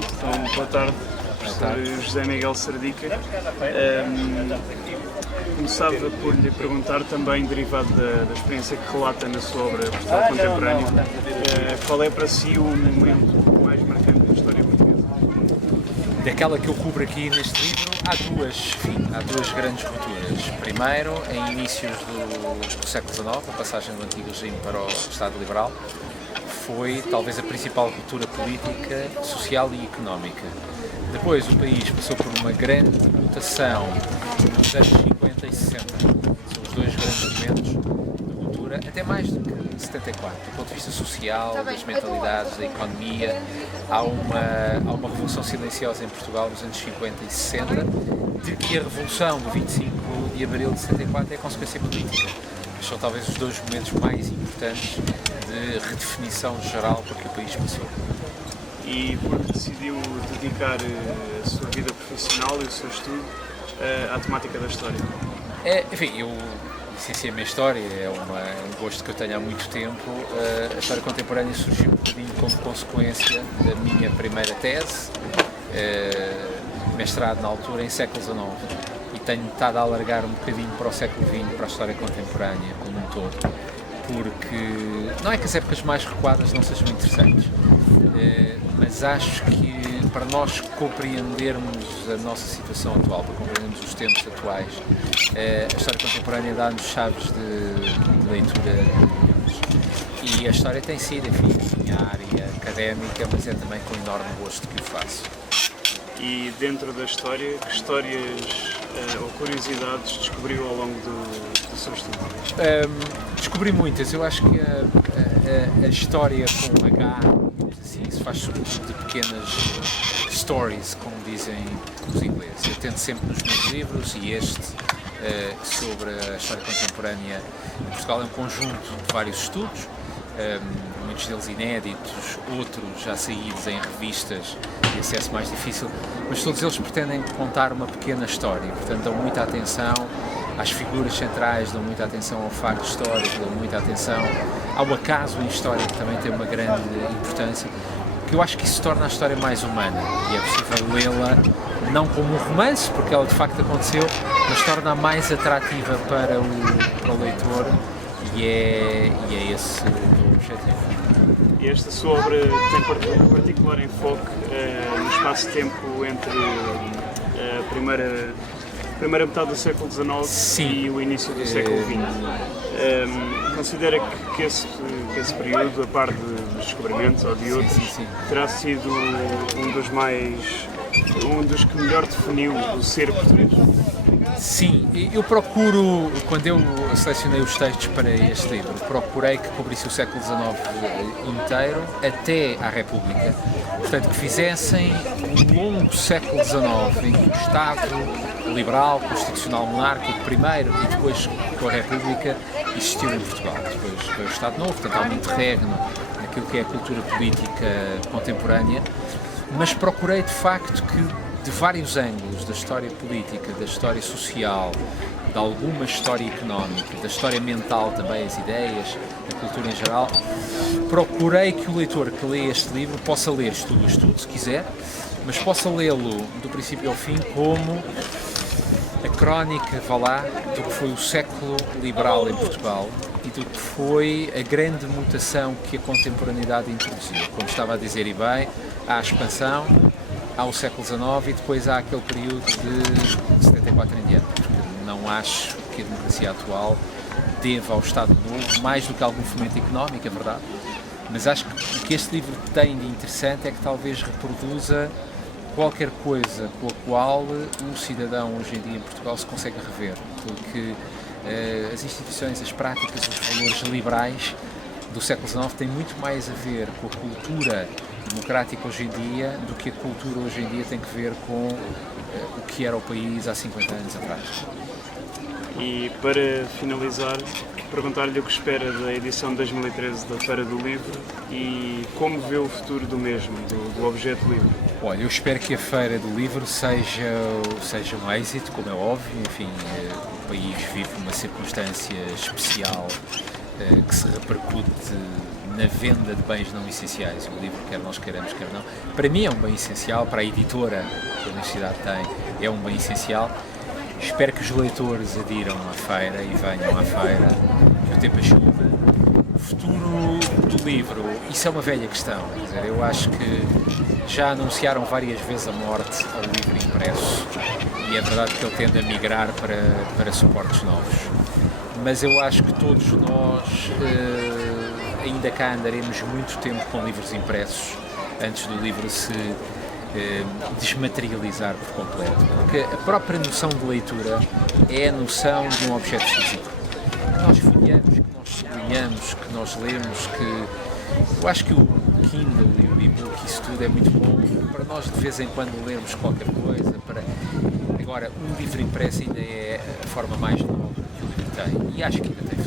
Então, boa tarde, professor José Miguel Sardica. Começava por lhe perguntar, também derivado da experiência que relata na sua obra Portugal Contemporâneo, qual é para si o momento mais marcante da história portuguesa? Daquela que eu cubro aqui neste livro, há duas grandes rupturas. Primeiro, em inícios do século XIX, a passagem do antigo regime para o Estado Liberal, foi talvez a principal ruptura política, social e económica. Depois o país passou por uma grande mutação nos anos 50 e 60. São os dois grandes momentos de ruptura, até mais do que 74, do ponto de vista social, das mentalidades, da economia. Há uma revolução silenciosa em Portugal nos anos 50 e 60, de que a revolução do 25 de abril de 74 é consequência política. São talvez os dois momentos mais importantes de redefinição geral para que o país passou. E porque decidiu dedicar a sua vida profissional e o seu estudo à temática da história? Enfim, eu licenciei-me em História, é um gosto que eu tenho há muito tempo. A História Contemporânea surgiu um bocadinho como consequência da minha primeira tese, mestrado na altura em século XIX. E tenho estado a alargar um bocadinho para o século XX, para a História Contemporânea como um todo, porque não é que as épocas mais recuadas não sejam interessantes, mas acho que para nós compreendermos a nossa situação atual, para compreendermos os tempos atuais, a História Contemporânea dá-nos chaves de leitura. E a história tem sido, enfim, a minha área académica, mas é também com enorme gosto que o faço. E dentro da história, que histórias ou curiosidades descobriu ao longo do seu estudo? Descobri muitas. Eu acho que a história com H, assim, se faz sobretudo de pequenas stories, como dizem os ingleses. Eu tento sempre nos meus livros, e este sobre a história contemporânea em Portugal é um conjunto de vários estudos, muitos deles inéditos, outros já saídos em revistas de acesso mais difícil, mas todos eles pretendem contar uma pequena história, portanto dão muita atenção às figuras centrais, dão muita atenção ao facto histórico, dão muita atenção ao acaso em história, que também tem uma grande importância, que eu acho que isso torna a história mais humana, e é possível lê-la não como um romance, porque ela de facto aconteceu, mas torna-a mais atrativa para o leitor, e é esse o objetivo. E esta sua obra tem particular enfoque no espaço-tempo entre a primeira metade do século XIX Sim. e o início do século XX. Considera que esse período, a par dos descobrimentos ou de outros, sim. terá sido um dos que melhor definiu o ser português? Sim, eu procuro, quando eu selecionei os textos para este livro, procurei que cobrisse o século XIX inteiro até à República. Portanto, que fizessem um longo século XIX em que o Estado liberal, constitucional, monárquico primeiro e depois com a República existiu em Portugal. Depois foi o Estado Novo, portanto há um interregno naquilo que é a cultura política contemporânea, mas procurei de facto que de vários ângulos da história política, da história social, de alguma história económica, da história mental também, as ideias, da cultura em geral, procurei que o leitor que lê este livro possa ler estudo a estudo, se quiser, mas possa lê-lo do princípio ao fim como a crónica, vá lá, do que foi o século liberal em Portugal e do que foi a grande mutação que a contemporaneidade introduziu. Como estava a dizer, e bem, há a expansão, há o século XIX e depois há aquele período de 74 em diante, porque não acho que a democracia atual deva ao Estado Novo mais do que algum fomento económico, é verdade, mas acho que o que este livro tem de interessante é que talvez reproduza qualquer coisa com a qual o cidadão hoje em dia em Portugal se consegue rever, porque as instituições, as práticas, os valores liberais do século XIX têm muito mais a ver com a cultura democrática hoje em dia do que a cultura hoje em dia tem que ver com o que era o país há 50 anos atrás. E para finalizar, perguntar-lhe o que espera da edição de 2013 da Feira do Livro e como vê o futuro do mesmo, do Objeto Livre. Olha, eu espero que a Feira do Livro seja um êxito, como é óbvio. Enfim, o país vive uma circunstância especial que se repercute na venda de bens não essenciais. O livro, quer nós queiramos, quer não, para mim é um bem essencial, para a editora que a Universidade tem é um bem essencial. Espero que os leitores adiram à feira e venham à feira, que o tempo ajuda. O futuro do livro, isso é uma velha questão, quer dizer, eu acho que já anunciaram várias vezes a morte ao livro impresso e é verdade que ele tende a migrar para suportes novos. Mas eu acho que todos nós ainda cá andaremos muito tempo com livros impressos antes do livro se desmaterializar por completo, porque a própria noção de leitura é a noção de um objeto físico que nós folheamos, que nós sublinhamos, que nós lemos, que eu acho que o Kindle e o e-book, isso tudo é muito bom para nós de vez em quando lermos qualquer coisa. Agora, um livro impresso ainda é a forma mais nova que o livro tem e acho que ainda tem